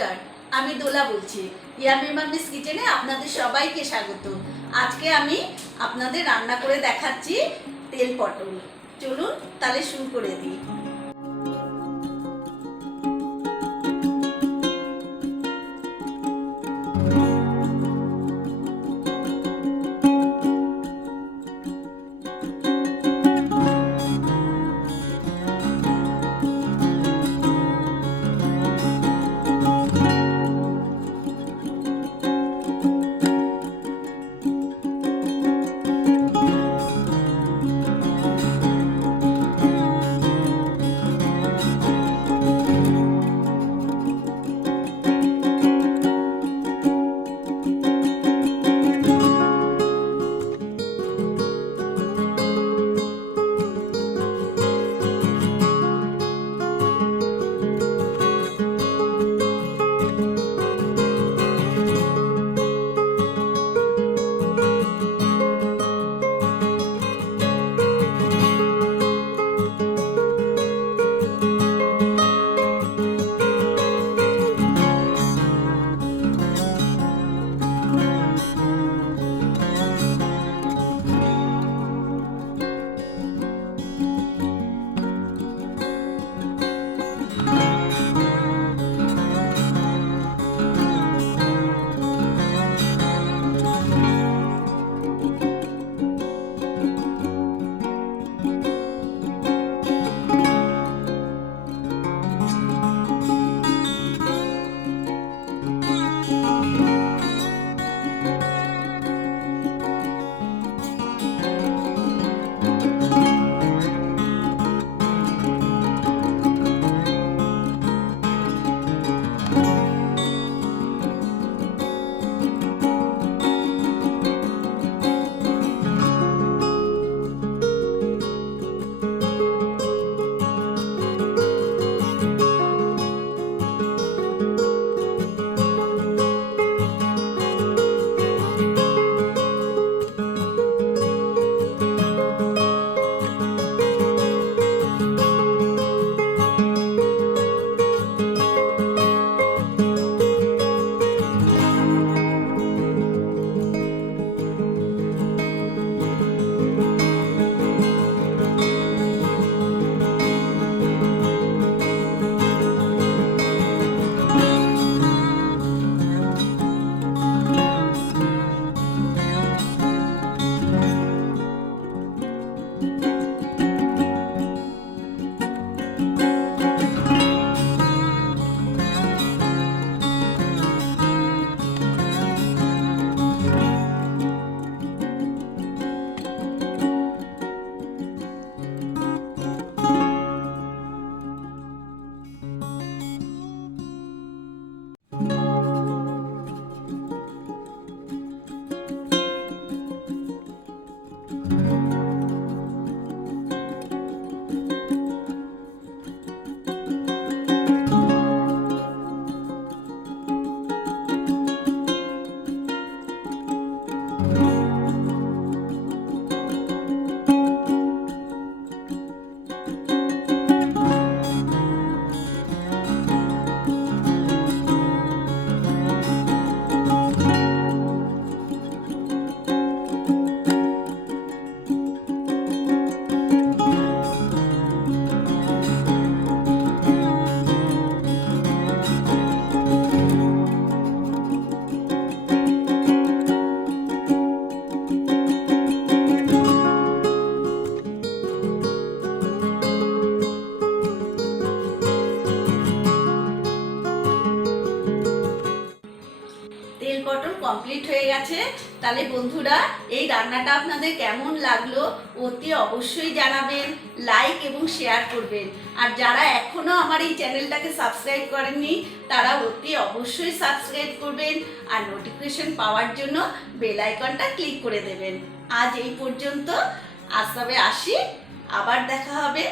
নমস্কার, আমি দোলা বলছি। ইয়ামি মামিস কিচেনে আপনাদের সবাইকে স্বাগত। আজকে আমি আপনাদের রান্না করে দেখাচ্ছি তেল পটল। চলুন তাহলে শুরু করে দিই। তেল পটল কমপ্লিট হয়ে গেছে। তাহলে বন্ধুরা, এই রান্নাটা আপনাদের কেমন লাগলো অতি অবশ্যই জানাবেন, লাইক এবং শেয়ার করবেন। আর যারা এখনো আমার এই চ্যানেলটাকে সাবস্ক্রাইব করেননি তারা অতি অবশ্যই সাবস্ক্রাইব করবেন আর নোটিফিকেশন পাওয়ার জন্য বেল আইকনটা ক্লিক করে দেবেন। আজ এই পর্যন্ত, আজ তবে আসি, আবার দেখা হবে।